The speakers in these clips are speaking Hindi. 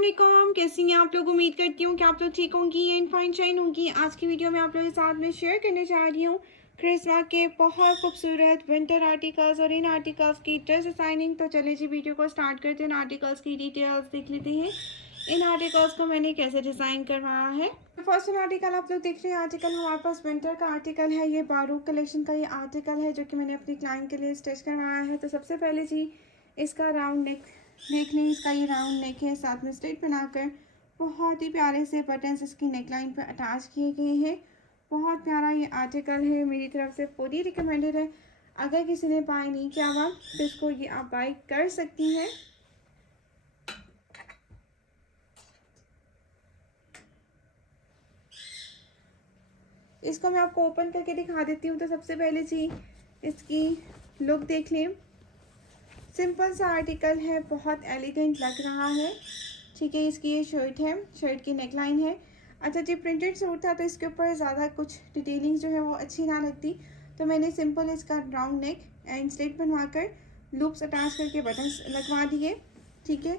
अस्सलाम, कैसी हैं आप लोग। उम्मीद करती हूँ कि आप लोग ठीक होंगी एंड फाइन शाइन होंगी। आज की वीडियो में आप लोगों के साथ में शेयर करने जा रही हूँ क्रिस्मा के बहुत खूबसूरत विंटर आर्टिकल्स और इन आर्टिकल्स की ड्रेस डिज़ाइनिंग। तो चलिए जी वीडियो को स्टार्ट करते हैं। इन आर्टिकल्स की डिटेल्स देख लेते हैं, इन आर्टिकल्स को मैंने कैसे डिज़ाइन करवाया है। फर्स्ट आर्टिकल आप लोग देख रहे हैं। आर्टिकल हमारे पास विंटर का आर्टिकल है। ये बारूक कलेक्शन का ये आर्टिकल है जो कि मैंने अपनी क्लाइंट के लिए स्टिच करवाया है। तो सबसे पहले जी इसका राउंड नेक देख लें। इसका ये राउंड नेक है, साथ में स्ट्रेट बनाकर बहुत ही प्यारे से बटन्स इसकी नेकलाइन पर अटैच किए गए हैं। बहुत प्यारा ये आर्टिकल है, मेरी तरफ से पूरी रिकमेंडेड है। अगर किसी ने बाय नहीं किया हुआ तो इसको ये आप बाय कर सकती हैं। इसको मैं आपको ओपन करके दिखा देती हूँ। तो सबसे पहले जी इसकी लुक देख लें। सिंपल सा आर्टिकल है, बहुत एलिगेंट लग रहा है। ठीक है, इसकी ये शर्ट है, शर्ट की नेकलाइन है। अच्छा जी, प्रिंटेड सूट था तो इसके ऊपर ज़्यादा कुछ डिटेलिंग जो है वो अच्छी ना लगती, तो मैंने सिंपल इसका राउंड नेक एंड स्लिट बनवाकर लूप्स अटैच करके बटन्स लगवा दिए। ठीक है,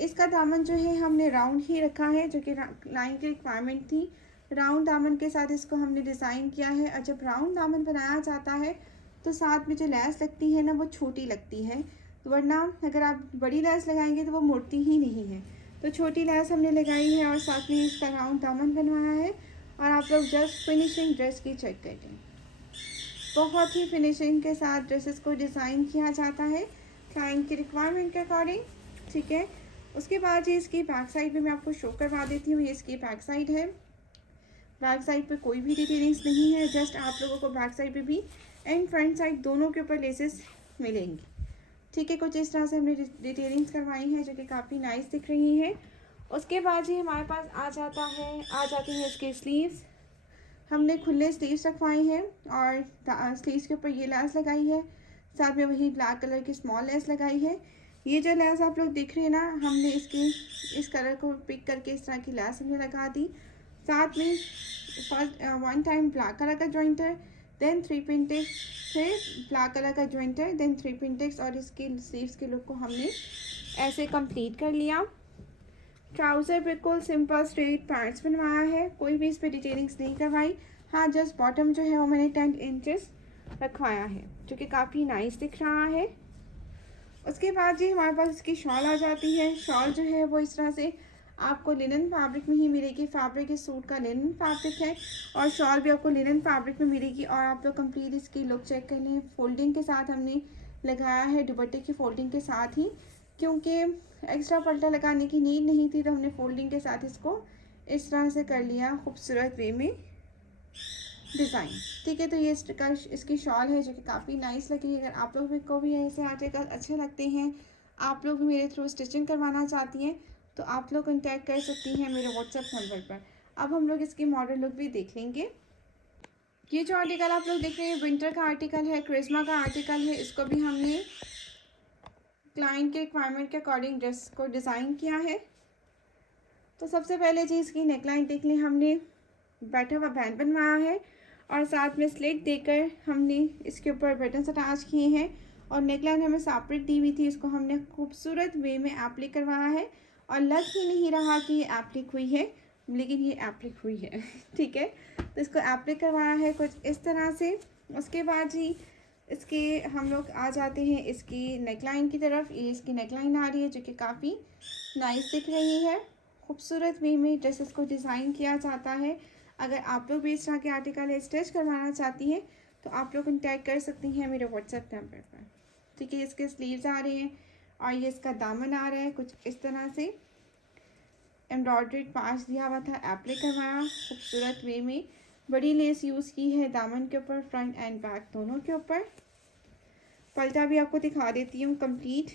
इसका दामन जो है हमने राउंड ही रखा है, जो कि लाइन की रिक्वायरमेंट थी। राउंड दामन के साथ इसको हमने डिज़ाइन किया है। और जब राउंड दामन बनाया जाता है तो साथ में जो लैस लगती है ना वो छोटी लगती है, वरना अगर आप बड़ी लैस लगाएंगे तो वो मुड़ती ही नहीं है। तो छोटी लैस हमने लगाई है और साथ में इसका राउंड दामन बनवाया है। और आप लोग जस्ट फिनिशिंग ड्रेस की चेक करें। बहुत ही फिनिशिंग के साथ ड्रेसेस को डिज़ाइन किया जाता है क्लाइंट की रिक्वायरमेंट के अकॉर्डिंग। ठीक है, उसके बाद ये इसकी बैक साइड भी मैं आपको शो करवा देती हूँ। ये इसकी बैक साइड है। बैक साइड पे कोई भी डिटेलिंग्स नहीं है, जस्ट आप लोगों को बैक साइड पे भी एंड फ्रंट साइड दोनों के ऊपर लेसेस मिलेंगी। ठीक है, कुछ इस तरह से हमने डिटेलिंग्स करवाई हैं जो कि काफ़ी नाइस दिख रही हैं। उसके बाद ही हमारे पास आ जाती हैं इसके स्लीव्स। हमने खुले स्लीव्स रखवाए हैं और स्लीव्स के ऊपर ये लेस लगाई है, साथ में वही ब्लैक कलर की स्मॉल लेस लगाई है। ये जो लेस आप लोग देख रहे हैं ना, हमने इस कलर को पिक करके इस तरह की लेस हमने लगा दी। साथ में first one time black colour का जॉइंटर, देन 3 पिंटेक्स, फिर ब्लैक कलर का जॉइंटर, देन 3 पिंटेक्स, और इसके स्लीव्स के लुक को हमने ऐसे कंप्लीट कर लिया। ट्राउज़र बिल्कुल सिंपल स्ट्रेट पैंट्स बनवाया है, कोई भी इस पर डिटेलिंग्स नहीं करवाई। हाँ, जस्ट बॉटम जो है वो मैंने 10 इंचेस रखवाया है जो कि काफ़ी नाइस दिख रहा है। उसके बाद जी हमारे पास इसकी शॉल आ जाती है। शॉल जो है वो इस तरह से आपको लिनन फैब्रिक में ही मिलेगी। फैब्रिक इस सूट का लिनन फैब्रिक है और शॉल भी आपको लिनन फैब्रिक में मिलेगी। और आप लोग कंप्लीट इसकी लुक चेक कर लें। फोल्डिंग के साथ हमने लगाया है, दुपट्टे की फोल्डिंग के साथ ही, क्योंकि एक्स्ट्रा पल्टा लगाने की नीड नहीं थी तो हमने फोल्डिंग के साथ इसको इस तरह से कर लिया खूबसूरत वे में डिज़ाइन। ठीक है, तो ये इसकी शॉल है जो कि काफ़ी नाइस लगी। अगर आप लोग को भी ऐसे आर्टिकल अच्छे लगते हैं, आप लोग भी मेरे थ्रू स्टिचिंग करवाना चाहती हैं, तो आप लोग कांटेक्ट कर सकती हैं मेरे व्हाट्सएप नंबर पर। अब हम लोग इसकी मॉडल लुक भी देख लेंगे। ये जो आर्टिकल आप लोग देख रहे हैं विंटर का आर्टिकल है, क्रिस्मा का आर्टिकल है। इसको भी हमने क्लाइंट के रिक्वायरमेंट के अकॉर्डिंग ड्रेस को डिज़ाइन किया है। तो सबसे पहले जी इसकी नेकलाइन देख लें। हमने बैठा हुआ बैंड बनवाया है और साथ में स्लिट देकर हमने इसके ऊपर बटन्स अटैच किए हैं। और नेकलाइन हमें सेपरेट दी हुई थी, इसको हमने खूबसूरत वे में एप्लिक करवाया है और लग ही नहीं रहा कि ये एप्लिक हुई है, लेकिन ये एप्लिक हुई है। ठीक है, तो इसको एप्लिक करवाया है कुछ इस तरह से। उसके बाद जी इसके हम लोग आ जाते हैं इसकी नेकलाइन की तरफ। ये इसकी नेकलाइन आ रही है जो कि काफ़ी नाइस दिख रही है। खूबसूरत वे में ड्रेसेस को डिज़ाइन किया जाता है। अगर आप लोग भी इस तरह के आर्टिकल स्टिच करवाना चाहती हैं तो आप लोग कॉन्टैक्ट कर सकती हैं मेरे व्हाट्सएप नंबर पर। ठीक है, इसके स्लीव्स आ रहे हैं और ये इसका दामन आ रहा है कुछ इस तरह से। एम्ब्रॉयड्रीड पास दिया हुआ था, एप्लिक करवाया खूबसूरत वे में। बड़ी लेस यूज़ की है दामन के ऊपर, फ्रंट एंड बैक दोनों के ऊपर। पल्टा भी आपको दिखा देती हूँ कंप्लीट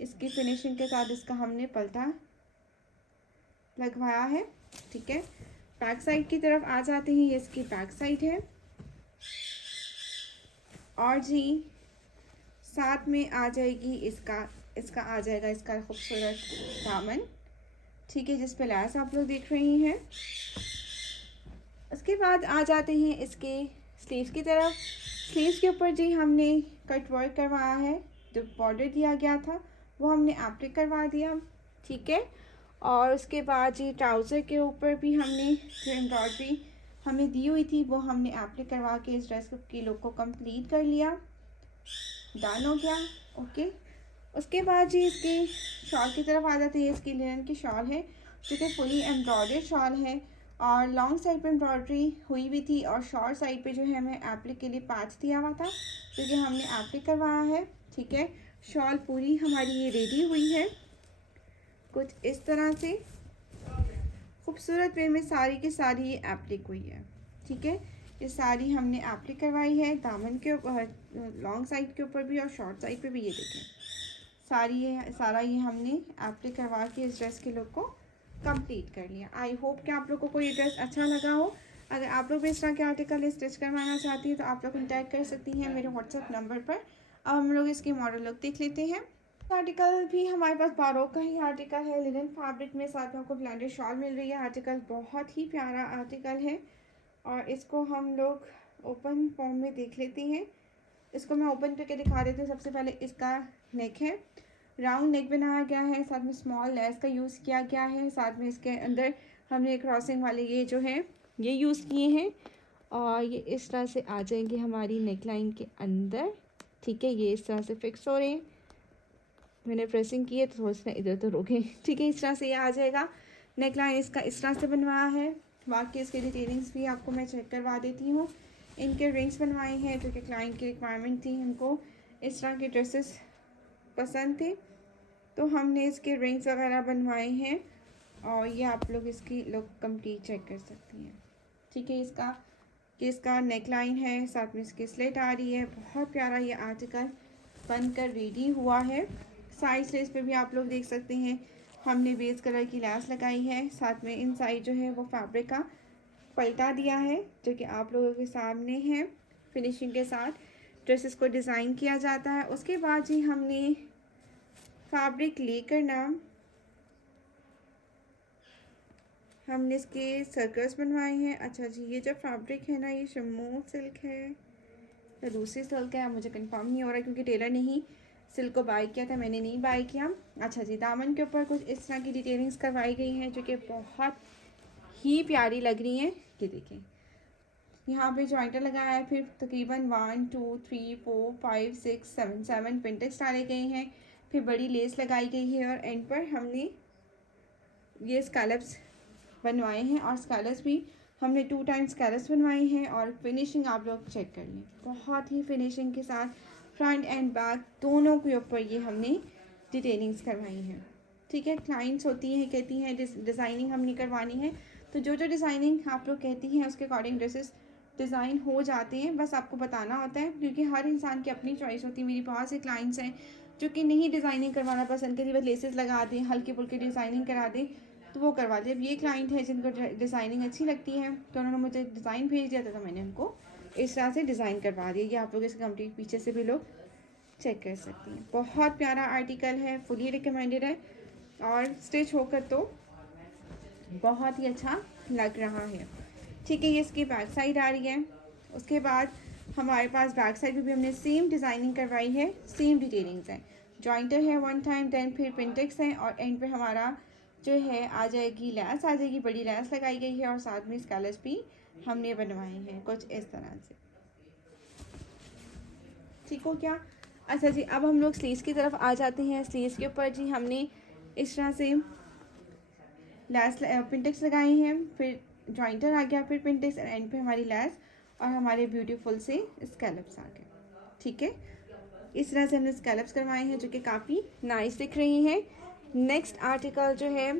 इसकी फिनिशिंग के साथ। इसका हमने पल्टा लगवाया है। ठीक है, बैक साइड की तरफ आ जाते हैं। ये इसकी बैक साइड है और जी साथ में आ जाएगी इसका आ जाएगा इसका खूबसूरत दामन। ठीक है, जिस पे लैस आप लोग देख रही हैं। उसके बाद आ जाते हैं इसके स्लीव्स की तरफ। स्लीव्स के ऊपर जी हमने कट वर्क करवाया है, जो बॉर्डर दिया गया था वो हमने एप्लिक करवा दिया। ठीक है। और उसके बाद ये ट्राउज़र के ऊपर भी हमने जो एम्ब्रॉयडरी हमें दी हुई थी वो हमने एप्लिक करवा के इस ड्रेस की लुक को कंप्लीट कर लिया। डन हो गया। ओके। उसके बाद जी इसकी शॉल की तरफ आ जाते हैं। इसकी लिनन की शॉल है जो कि फुली एम्ब्रॉयडर्ड शॉल है और लॉन्ग साइड पे एम्ब्रॉयडरी हुई हुई थी और शॉर्ट साइड पे जो है हमें एप्लिक के लिए पैच दिया हुआ था जो कि हमने एप्लिक करवाया है। ठीक है। शॉल पूरी हमारी ये रेडी हुई है कुछ इस तरह से खूबसूरत वे में सारी की सारी ये एप्लिक हुई है। ठीक है। ये सारी हमने एप्लिक करवाई है दामन के ऊपर, लॉन्ग साइड के ऊपर भी और शॉर्ट साइड पे भी। ये देखें सारा ये हमने एप्लिक करवा के इस ड्रेस के लुक को कंप्लीट कर लिया। आई होप कि आप लोगों को ये ड्रेस अच्छा लगा हो। अगर आप लोग भी इस तरह के आर्टिकल स्टिच करवाना चाहती हैं तो आप लोग कॉन्टैक्ट कर सकती हैं मेरे व्हाट्सएप नंबर पर। अब हम लोग इसकी मॉडल लुक देख लेते हैं। आर्टिकल भी हमारे पास बारोक का ही आर्टिकल है, लिनन फैब्रिक में, साथ में आपको ब्लेंडेड शॉल मिल रही है। आर्टिकल बहुत ही प्यारा आर्टिकल है और इसको हम लोग ओपन फॉर्म में देख लेते हैं। इसको मैं ओपन करके दिखा देती हूँ। सबसे पहले इसका नेक है, राउंड नेक बनाया गया है, साथ में स्मॉल लेस का यूज़ किया गया है, साथ में इसके अंदर हमने क्रॉसिंग वाले ये जो है ये यूज़ किए हैं और ये इस तरह से आ जाएंगे हमारी नेक लाइन के अंदर। ठीक है। ये इस तरह से फिक्स हो रहे हैं। मैंने प्रेसिंग की है तो थोड़ा सा इधर उधर हो गए। ठीक है। इस तरह से ये आ जाएगा। नेक लाइन इसका इस तरह से बनवाया है। बाकी इसके डिटेलिंग्स भी आपको मैं चेक करवा देती हूँ। इनके रिंग्स बनवाए हैं जो कि क्लाइंट की रिक्वायरमेंट थी, उनको इस तरह के ड्रेसेस पसंद थे तो हमने इसके रिंग्स वगैरह बनवाए हैं और ये आप लोग इसकी लुक कंप्लीट चेक कर सकती हैं। ठीक है। इसका नेक लाइन है, साथ में इसकी स्लेट आ रही है। बहुत प्यारा ये आर्टिकल बनकर रेडी हुआ है। साइड स्लेस पे भी आप लोग देख सकते हैं हमने बेस कलर की लैस लगाई है, साथ में इन साइड जो है वो फैब्रिक का पलटा दिया है जो कि आप लोगों के सामने है। फिनिशिंग के साथ ड्रेसेस को डिज़ाइन किया जाता है। उसके बाद जी हमने फैब्रिक लेकर ना हमने इसके सर्कल्स बनवाए हैं। अच्छा जी, ये जो फैब्रिक है ना ये शमूल सिल्क है या दूसरी सिल्क है मुझे कंफर्म नहीं हो रहा क्योंकि टेलर ने ही सिल्क को बाय किया था, मैंने नहीं बाय किया। अच्छा जी, दामन के ऊपर कुछ इस तरह की डिटेलिंग्स करवाई गई हैं जो कि बहुत ही प्यारी लग रही हैं। ये देखें यहाँ पे जॉइंटर लगाया है, फिर तकरीबन 1 2 3 4 5 6 7 पिंटेक्स डाले गए हैं, फिर बड़ी लेस लगाई गई है और एंड पर हमने ये स्कैलप्स बनवाए हैं और स्कैलप्स भी हमने 2 टाइम्स स्कैलप्स बनवाए हैं और फिनिशिंग आप लोग चेक कर लें। बहुत ही फिनिशिंग के साथ फ्रंट एंड बैक दोनों के ऊपर ये हमने डिटेलिंग्स करवाई हैं। ठीक है। क्लाइंट्स होती हैं कहती हैं डिज़ाइनिंग हमने करवानी है तो जो डिज़ाइनिंग आप लोग कहती हैं उसके अकॉर्डिंग ड्रेसेस डिज़ाइन हो जाते हैं। बस आपको बताना होता है क्योंकि हर इंसान की अपनी चॉइस होती है। मेरी बहुत से क्लाइंट्स हैं जो कि नहीं डिज़ाइनिंग करवाना पसंद करती, बस लेसेस लगा दें, हल्की फुल्की डिज़ाइनिंग करा दें तो वो करवा दें। अब ये क्लाइंट है जिनको डिज़ाइनिंग अच्छी लगती है तो उन्होंने मुझे डिज़ाइन भेज दिया था तो मैंने उनको इस तरह से डिज़ाइन करवा दिया। ये आप लोग इसके कंप्लीट पीछे से भी लोग चेक कर सकती हैं। बहुत प्यारा आर्टिकल है, फुली रिकमेंडेड है और स्टिच होकर तो बहुत ही अच्छा लग रहा है। ठीक है। ये इसकी बैक साइड आ रही है। उसके बाद हमारे पास बैक साइड में भी हमने सेम डिज़ाइनिंग करवाई है, सेम डिटेलिंग्स हैं। जॉइंटर है 1 टाइम, देन फिर पिंटेक्स हैं और एंड पे हमारा जो है आ जाएगी लैस, आ जाएगी, बड़ी लैस लगाई गई है और साथ में स्कैलप्स भी हमने बनवाए हैं कुछ इस तरह से। ठीक हो क्या? अच्छा जी, अब हम लोग स्लीव्स की तरफ आ जाते हैं। स्लीव्स के ऊपर जी हमने इस तरह से लैस पिंटेक्स लगाए हैं, फिर जॉइंटर आ गया, फिर पिंटेक्स और एंड पे हमारी लैस और हमारे ब्यूटीफुल से स्कैलप्स आ गए। ठीक है। इस तरह से हमने स्कैलप्स करवाए हैं जो कि काफ़ी नाइस दिख रही हैं। नेक्स्ट आर्टिकल जो है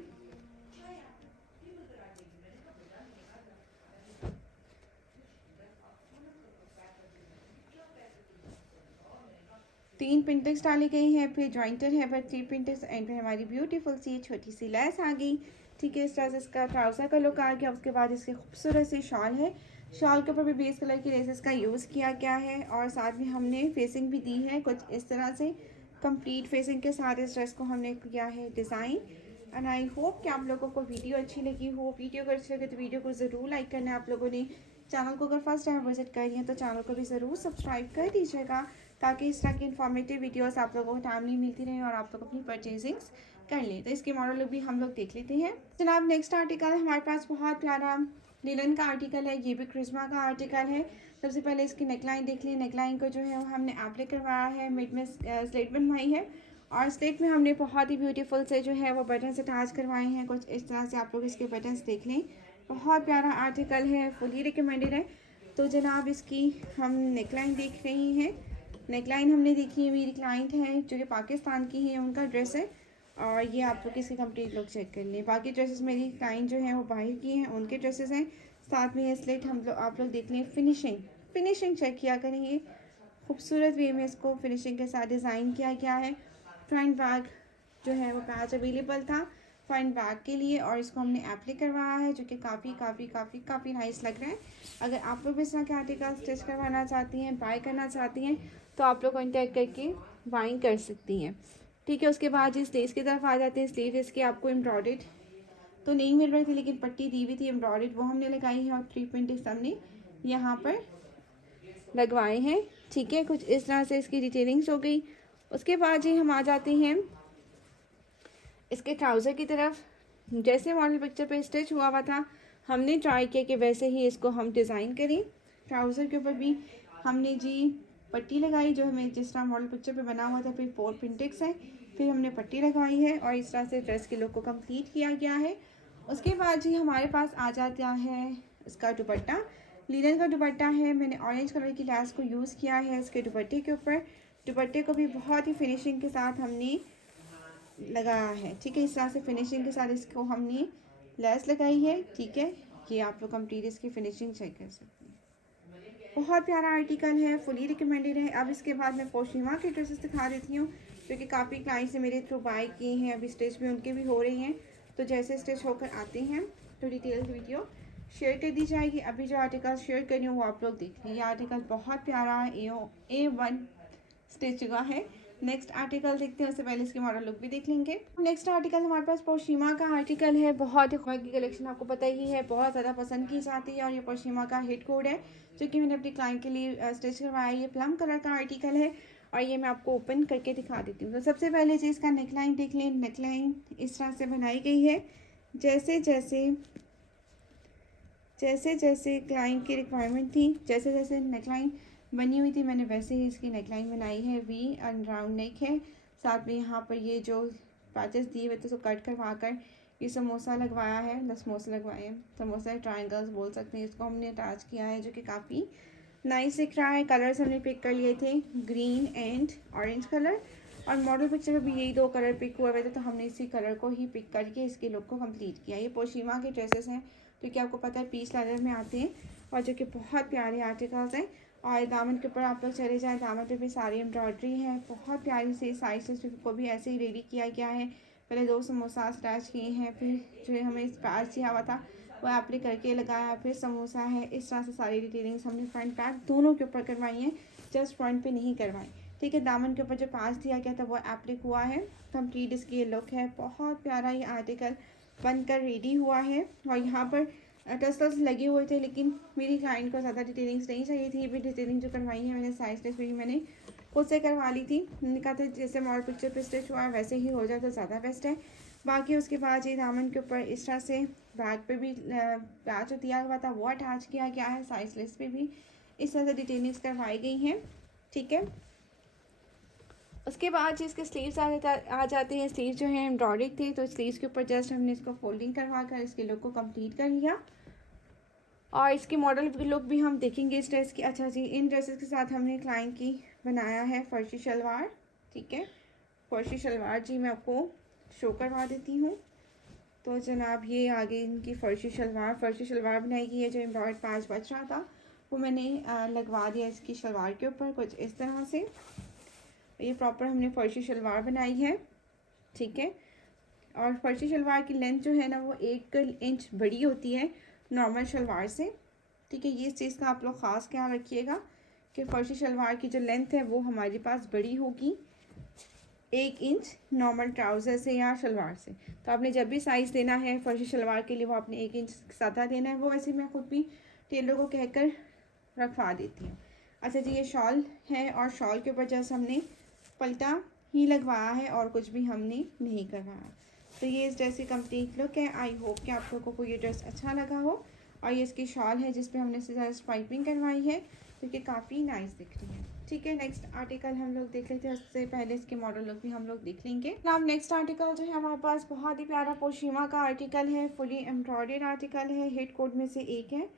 तीन पिंटेक्स डाली गई हैं, फिर जॉइंटर है पर 3 पिंटेक्स एंड पे हमारी ब्यूटीफुल सी छोटी सी लेस आ गई। ठीक है। इस तरह से इसका ट्राउज़र का लुक आ गया। उसके बाद इसकी खूबसूरत सी शॉल है। शॉल के ऊपर भी बेस कलर की लेसेस का यूज़ किया गया है और साथ में हमने फेसिंग भी दी है कुछ इस तरह से। कंप्लीट फेसिंग के साथ इस ड्रेस को हमने किया है डिज़ाइन एंड आई होप कि आप लोगों को वीडियो अच्छी लगी हो। वीडियो अगर अच्छी लगे तो वीडियो को ज़रूर लाइक करना है आप लोगों ने। चैनल को अगर फर्स्ट टाइम विजिट कर रही हैं तो चैनल को भी ज़रूर सब्सक्राइब कर दीजिएगा ताकि इस तरह की इन्फॉर्मेटिव वीडियोस आप लोगों को टाइमली मिलती रहे और आप लोग अपनी परचेजिंग्स कर लें। तो इसके मॉडल भी हम लोग देख लेते हैं जनाब। नेक्स्ट आर्टिकल हमारे पास बहुत प्यारा लिनन का आर्टिकल है, ये भी क्रिस्मा का आर्टिकल है। सबसे पहले इसकी नेकलाइन देख लें। नेकलाइन को जो है वो हमने एप्लिक करवाया है, मिड में स्लेट बनवाई है और स्लेट में हमने बहुत ही ब्यूटीफुल से जो है वो बटन्स अटैच करवाए हैं। कुछ इस तरह से आप लोग इसके बटन्स देख लें। बहुत प्यारा आर्टिकल है, फुली रिकमेंडेड है। तो जनाब इसकी हम नेकलाइन देख रही हैं। नेकलाइन हमने देखी है, मेरी क्लाइंट है जो कि पाकिस्तान की है, उनका ड्रेस है और ये आप लोग इसके कंप्लीट लुक चेक कर लें। बाकी ड्रेसेस मेरी क्लाइंट जो है वो बाहर की हैं, उनके ड्रेसेस हैं। साथ में ये स्लेट हम लोग आप लोग देख लें। फिनिशिंग चेक किया करेंगे, खूबसूरत वे में इसको फिनिशिंग के साथ डिज़ाइन किया गया है। फ्रंट बैग जो है वो पैच अवेलेबल था फ्रंट बैग के लिए और इसको हमने एप्लिक करवाया है जो कि काफ़ी नाइस लग रहा है। अगर आप लोग इस तरह के आर्टिकल स्टिच करवाना चाहती हैं, बाय करना चाहती हैं तो आप लोग कॉन्टैक्ट करके बाइंग कर सकती हैं। ठीक है, उसके बाद जी स्लीव्स की तरफ आ जाते हैं। स्लीव इसके आपको एम्ब्रॉयड तो नहीं मिल रही थी लेकिन पट्टी दी हुई थी एम्ब्रॉयड, वो हमने लगाई है और 3 प्रिंटिंग हमने यहाँ पर लगवाए हैं। ठीक है, कुछ इस तरह से इसकी डिटेलिंग्स हो गई। उसके बाद जी हम आ जाते हैं इसके ट्राउज़र की तरफ। जैसे मॉडल पिक्चर पे स्टिच हुआ हुआ था हमने ट्राई किया कि वैसे ही इसको हम डिज़ाइन करें। ट्राउज़र के ऊपर भी हमने जी पट्टी लगाई जो हमें जिस तरह मॉडल पिक्चर पे बना हुआ था, फिर 4 प्रिंटिक्स है, फिर हमने पट्टी लगाई है और इस तरह से ड्रेस के लुक को कंप्लीट किया गया है। उसके बाद जी हमारे पास आ जाता है इसका दुपट्टा। लिनन का दुपट्टा है, मैंने ऑरेंज कलर की लैस को यूज़ किया है इसके दुपट्टे के ऊपर। दुपट्टे को भी बहुत ही फिनिशिंग के साथ हमने लगाया है। ठीक है, इस तरह से फिनिशिंग के साथ इसको हमने लेस लगाई है। ठीक है, ये आप लोग कंप्लीट इसकी फिनिशिंग चेक कर सकते हैं। बहुत प्यारा आर्टिकल है, फुली रिकमेंडेड है। अब इसके बाद मैं पोशिमा के ड्रेसेस दिखा देती हूँ जो कि काफ़ी क्लाइंट्स ने मेरे थ्रू बाय किए हैं, अभी स्टिच भी उनके भी हो रही हैं। तो जैसे स्टिच होकर आते हैं तो डिटेल वीडियो शेयर कर दी जाएगी। अभी जो आर्टिकल शेयर कर रही हूँ वो आप लोग देख लें। ये आर्टिकल बहुत प्यारा है, A1 स्टिच हुआ है। नेक्स्ट आर्टिकल देखते हैं, उससे पहले इसके मॉडल लुक भी देख लेंगे। नेक्स्ट आर्टिकल हमारे पास पोशिमा का आर्टिकल है। बहुत ही की कलेक्शन आपको पता ही है, बहुत ज़्यादा पसंद की जाती है और ये पोशिमा का हिट कोड है जो कि मैंने अपनी क्लाइंट के लिए स्टिच करवाया। ये प्लम कलर का आर्टिकल है और ये मैं आपको ओपन करके दिखा देती हूँ। तो सबसे पहले जी इसका नेकलाइन देख लें। नेकलाइन इस तरह से बनाई गई है, जैसे जैसे क्लाइंट की रिक्वायरमेंट थी, जैसे जैसे नेकलाइन बनी हुई थी मैंने वैसे ही इसकी नेकलाइन बनाई है। वी एंड राउंड नेक है, साथ में यहाँ पर ये जो पैचेस दिए हुए थे उसको कट करवा कर ये समोसा लगवाया है, समोसा लगवाए हैं, समोसा ट्रायंगल्स बोल सकते हैं इसको, हमने अटैच किया है जो कि काफ़ी नाइस दिख रहा है। कलर्स हमने पिक कर लिए थे, ग्रीन एंड ऑरेंज कलर, और मॉडल पिक्चर में भी यही 2 कलर पिक हुए हुए थे तो हमने इसी कलर को ही पिक करके इसके लुक को कंप्लीट किया। ये पोशिमा के ड्रेसेस हैं जो कि आपको पता है पीस लेदर में आते हैं और जो कि बहुत प्यारे आर्टिकल्स हैं। और दामन के ऊपर आप लोग चले जाएँ, दामन पे भी सारी एम्ब्रॉयडरी है, बहुत प्यारी सी साइज को भी ऐसे ही रेडी किया गया है। पहले 2 समोसा अटैच किए हैं, फिर जो हमें पैच दिया हुआ था वो एप्लिक करके लगाया, फिर समोसा है। इस तरह से सारी डिटेलिंग्स हमने फ्रंट बैक दोनों के ऊपर करवाई हैं, जस्ट फ्रंट पे नहीं करवाई। ठीक है, दामन के ऊपर जो पैच दिया गया था वो एप्लिक हुआ है। कंप्लीट इसकी ये लुक है, बहुत प्यारा ये आर्टिकल बनकर रेडी हुआ है। और यहाँ पर टसल्स लगे हुए थे लेकिन मेरी क्लाइंट को ज़्यादा डिटेलिंग्स नहीं चाहिए थी। ये भी डिटेलिंग जो करवाई है मैंने साइज टेस्ट भी मैंने खुद से करवा ली थी। मैंने कहा था जैसे मॉडल पिक्चर पे स्टिच हुआ है वैसे ही हो जाए तो ज़्यादा बेस्ट है। बाकी उसके बाद ये दामन के ऊपर इस तरह से बैक पे भी पैच दिया हुआ था वो अटैच किया गया है, साइज लिस्ट पे भी इस तरह से डिटेलिंग्स करवाई गई हैं। ठीक है, उसके बाद जी इसके स्लीव्स आ जाते हैं। स्लीव्स जो है एम्ब्रॉयडरी थे तो स्लीव्स के ऊपर जस्ट हमने इसको फोल्डिंग करवा कर इसके लुक को कंप्लीट कर लिया और इसकी मॉडल लुक भी हम देखेंगे इस ड्रेस की। अच्छा जी, इन ड्रेसेस के साथ हमने क्लाइंट की बनाया है फर्शी शलवार। ठीक है, फर्शी शलवार जी मैं आपको शो करवा देती हूँ। तो जनाब ये आगे इनकी फर्शी शलवार बनाई गई है। जो एम्ब्रॉयड पैच बच रहा था वो मैंने लगवा दिया इसकी शलवार के ऊपर कुछ इस तरह से। ये प्रॉपर हमने फर्शी शलवार बनाई है। ठीक है, और फर्शी शलवार की लेंथ जो है ना वो 1 इंच बड़ी होती है नॉर्मल शलवार से। ठीक है, ये इस चीज़ का आप लोग ख़ास ख्याल रखिएगा कि फ़र्शी शलवार की जो लेंथ है वो हमारे पास बड़ी होगी 1 इंच नॉर्मल ट्राउज़र से या शलवार से। तो आपने जब भी साइज़ देना है फ़र्शी शलवार के लिए वो आपने 1 इंच ज़्यादा देना है। वो वैसे मैं खुद भी टेलर को कहकर रखवा देती हूँ। अच्छा जी, ये शॉल है और शॉल के ऊपर जैसे हमने पलटा ही लगवाया है और कुछ भी हमने नहीं करवाया। तो ये इस ड्रेस की कंप्लीट लुक है। आई होप कि आप लोगों को ये ड्रेस अच्छा लगा हो। और ये इसकी शॉल है जिस पे हमने इससे ज़्यादा पाइपिंग करवाई है, जो कि काफ़ी नाइस दिख रही है। ठीक है, नेक्स्ट आर्टिकल हम लोग देख लेते हैं, उससे पहले इसके मॉडल लुक भी हम लोग देख लेंगे। अब नेक्स्ट आर्टिकल जो है हमारे पास बहुत ही प्यारा पोशीमा का आर्टिकल है, फुली एम्ब्रॉयडर्ड आर्टिकल है, हिट कोड में से एक है,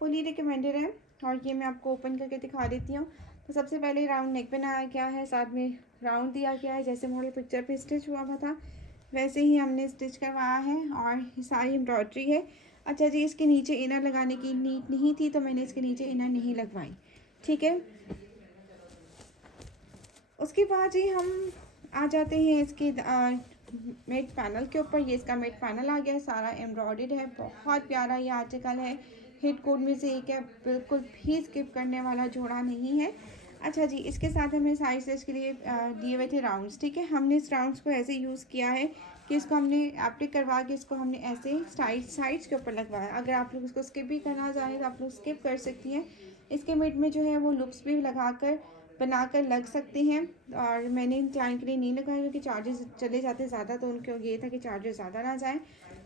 फुली रिकमेंडेड है। और ये मैं आपको ओपन करके दिखा देती हूँ। तो सबसे पहले राउंड नेक बनाया गया है, साथ में राउंड दिया गया है, जैसे मॉडल पिक्चर पे स्टिच हुआ था वैसे ही हमने स्टिच करवाया है। और ये सारी एम्ब्रॉयड्री है। अच्छा जी, इसके नीचे इनर लगाने की नीड नहीं थी तो मैंने इसके नीचे इनर नहीं लगवाई। ठीक है, उसके बाद जी हम आ जाते हैं इसके मेट पैनल के ऊपर। ये इसका मेट पैनल आ गया है, सारा एम्ब्रॉयडर्ड है, बहुत प्यारा ये आर्टिकल है। हिट कोड में से एक है, बिल्कुल भी स्किप करने वाला जोड़ा नहीं है। अच्छा जी, इसके साथ हमें साइड स्टिच के लिए दिए हुए थे राउंड्स। ठीक है, हमने इस राउंड्स को ऐसे यूज़ किया है कि इसको हमने एप्लिक करवा के इसको हमने ऐसे साइड्स के ऊपर लगवाया। अगर आप लोग इसको स्किप भी करना चाहें तो आप लोग स्किप कर सकती हैं। इसके मिड में जो है वो लूप्स भी लगाकर बनाकर लग सकते हैं। और मैंने क्लाइंट के लिए नहीं लगाया क्योंकि चार्जेस चले जाते ज़्यादा, तो उनको ये था कि चार्जेस ज़्यादा ना जाएँ।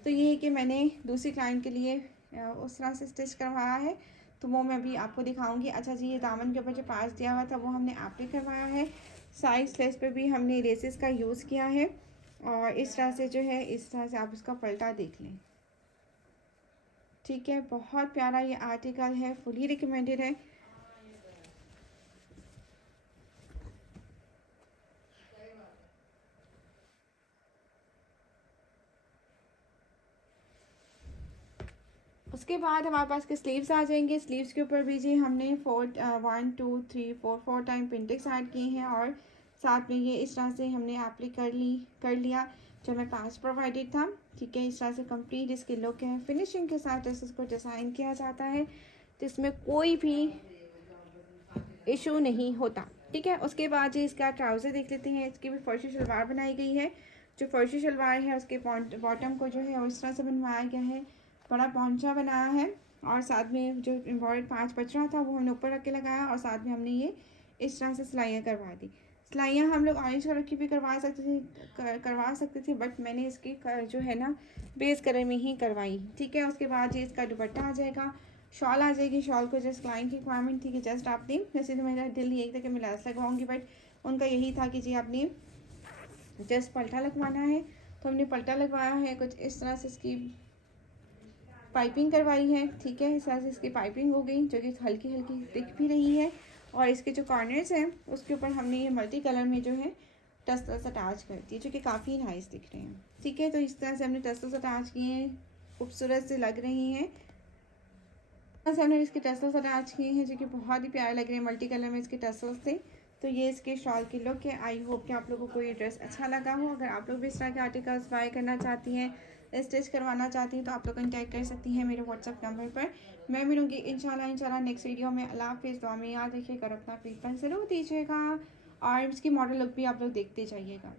तो ये है कि मैंने दूसरी क्लाइंट के लिए उस तरह से स्टिच करवाया है, तो वो मैं अभी आपको दिखाऊंगी। अच्छा जी, ये दामन के ऊपर जो पास दिया हुआ था वो हमने एप्लिक करवाया है। साइड स्लेस पे भी हमने लेसेस का यूज़ किया है। और इस तरह से जो है, इस तरह से आप इसका पलटा देख लें। ठीक है, बहुत प्यारा ये आर्टिकल है, फुली रिकमेंडेड है। उसके बाद हमारे पास के स्लीव्स आ जाएंगे। स्लीव्स के ऊपर भी जी हमने 4 टाइम पिंटेक्स ऐड किए हैं और साथ में ये इस तरह से हमने एप्लिक कर लिया जो हमें पास प्रोवाइडेड था। ठीक है, इस तरह से कंप्लीट इसकी लुक है। फिनिशिंग के साथ ड्रेसेस को डिज़ाइन किया जाता है जिसमें कोई भी इशू नहीं होता। ठीक है, उसके बाद जी इसका ट्राउज़र देख लेते हैं। इसकी भी फर्शी शलवार बनाई गई है। जो फर्शी शलवार है उसके बॉटम को जो है उस तरह से बनवाया गया है, बड़ा पौंचा बनाया है। और साथ में जो एम्ब्रॉयडर्ड 5 बच रहा था वो हमने ऊपर रख के लगाया और साथ में हमने ये इस तरह से सिलाइयाँ करवा दी। सिलाइयाँ हम लोग ऑरेंज कलर की भी करवा सकते थे, बट मैंने इसकी जो है ना बेस कलर में ही करवाई। ठीक है, उसके बाद ये इसका दुपट्टा आ जाएगा, शॉल आ जाएगी। शॉल को जस्ट क्लाइंट की रिक्वायरमेंट थी कि जस्ट आपने, वैसे तो मेरा दिल यही था कि मैं लैस लगवाऊंगी, बट उनका यही था कि जी आपने जस्ट पल्टा लगवाना है, तो हमने पल्टा लगवाया है। कुछ इस तरह से इसकी पाइपिंग करवाई है। ठीक है, इस तरह से इसकी पाइपिंग हो गई जो कि हल्की हल्की दिख भी रही है। और इसके जो कॉर्नर्स हैं उसके ऊपर हमने ये मल्टी कलर में जो है टसल्स अटैच कर दिए जो कि काफ़ी नाइस दिख रहे हैं। ठीक है, तो इस तरह से हमने टसल्स अटैच किए हैं, खूबसूरत से लग रही हैं। से हमने इसके टसल्स अटैच किए हैं जो कि बहुत ही प्यारे लग रहे हैं, मल्टी कलर में इसके टसल्स थे। तो ये इसके शॉल की लुक है। आई होप कि आप लोगों को ये ड्रेस अच्छा लगा हो। अगर आप लोग भी इस तरह के आर्टिकल्स बाय करना चाहती हैं, स्टिच करवाना चाहती हैं, तो आप लोग कॉन्टैक्ट कर सकती हैं मेरे व्हाट्सअप नंबर पर। मैं मिलूँगी इंशाल्लाह नेक्स्ट वीडियो में। अल्लाह हाफिज़, दुआ में याद रखिएगा और अपना फीडबैक ज़रूर दीजिएगा और इसकी मॉडल लुक भी आप लोग देखते जाइएगा।